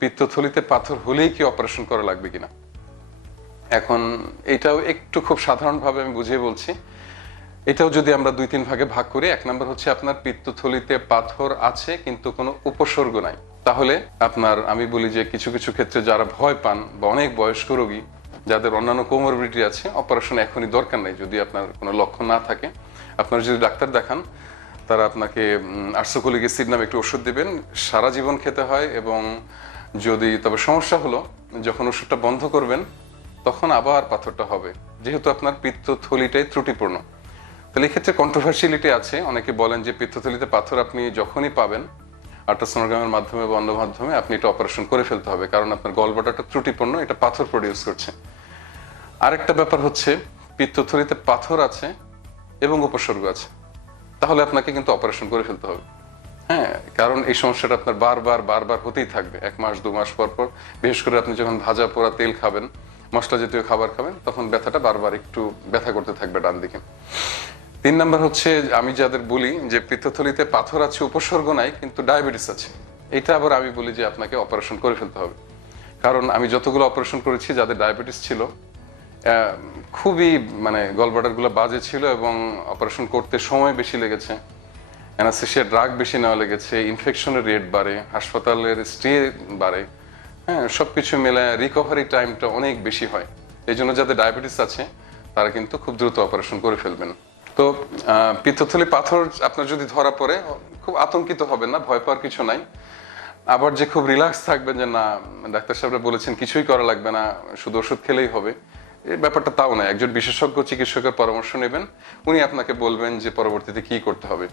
পিত্তথলিতে পাথর হলেই কি অপারেশন করা লাগবে কিনা। এখন এটাও একটু খুব সাধারণভাবে আমি বুঝিয়ে বলছি। এটাও যদি আমরা 2-3 ভাগে ভাগ করি, 1 নম্বর হচ্ছে আপনার পিত্তথলিতে পাথর আছে কিন্তু কোনো উপসর্গ নাই, তাহলে আপনার আমি বলি যে কিছু কিছু ক্ষেত্রে যারা ভয় পান বা অনেক বয়স্ক রোগী যাদের অন্যান্য কোমরবিডিটি আছে, অপারেশন এখনই দরকার নেই যদি আপনার কোনো লক্ষণ না থাকে। আপনারা যদি ডাক্তার দেখান, তারা আপনাকে আর্সোকোলিক অ্যাসিড নামে একটু ওষুধ দেবেন, সারা জীবন খেতে হয়। এবং যদি তবে সমস্যা হলো যখন ওষুধটা বন্ধ করবেন তখন আবার পাথরটা হবে, যেহেতু আপনার পিত্তথলিটাই ত্রুটিপূর্ণ। তাহলে এক্ষেত্রে কন্ট্রোভার্সিয়ালিটি আছে। অনেকে বলেন যে পিত্তথলিতে পাথর আপনি যখনই পাবেন আল্ট্রাসোনোগ্রামের মাধ্যমে বা অন্য মাধ্যমে আপনি এটা অপারেশন করে ফেলতে হবে, কারণ আপনার গলব্লাডারটা ত্রুটিপূর্ণ, এটা পাথর প্রডিউস করছে। আরেকটা ব্যাপার হচ্ছে পিত্তথলিতে পাথর আছে এবং উপসর্গ আছে, তাহলে আপনাকে কিন্তু অপারেশন করে ফেলতে হবে। হ্যাঁ, কারণ এই সমস্যাটা আপনার বারবার বারবার হতেই থাকবে 1 মাস 2 মাস পর পর। বিশেষ করে আপনি যখন ভাজা পোড়া তেল খাবেন, মশলা জাতীয় খাবার খাবেন, তখন ব্যথাটা বারবার একটু ব্যথা করতে থাকবে ডান দিকে। 3 নম্বর হচ্ছে আমি যাদের বলি যে পিত্তথলিতে পাথর আছে উপসর্গ নাই কিন্তু ডায়াবেটিস আছে, এটা আবার আমি বলি যে আপনাকে অপারেশন করে ফেলতে হবে। কারণ আমি যতগুলো অপারেশন করেছি যাদের ডায়াবেটিস ছিল, খুবই মানে গলব্লাডার গুলো বাজে ছিল এবং অপারেশন করতে সময় বেশি লেগেছে, অ্যানাস্থেসিয়া ড্রাগ বেশি নেওয়া লেগেছে, ইনফেকশনের রেট বাড়ে, হাসপাতালের স্টে বাড়ে, হ্যাঁ, সবকিছু মিলে রিকভারি টাইমটা অনেক বেশি হয়। এই জন্য যাদের ডায়াবেটিস আছে তারা কিন্তু খুব দ্রুত অপারেশন করে ফেলবেন। তো পিত্তথলি পাথর আপনার যদি ধরা পড়ে খুব আতঙ্কিত হবেন না, ভয় পাওয়ার কিছু নাই। আবার যে খুব রিল্যাক্স থাকবেন যে না ডাক্তার সাহেবরা বলেছেন কিছুই করা লাগবে না, শুধু ওষুধ খেলেই হবে, এই ব্যাপারটা তাও নয়। একজন বিশেষজ্ঞ চিকিৎসকের পরামর্শ নেবেন, উনি আপনাকে বলবেন যে পরবর্তীতে কি করতে হবে।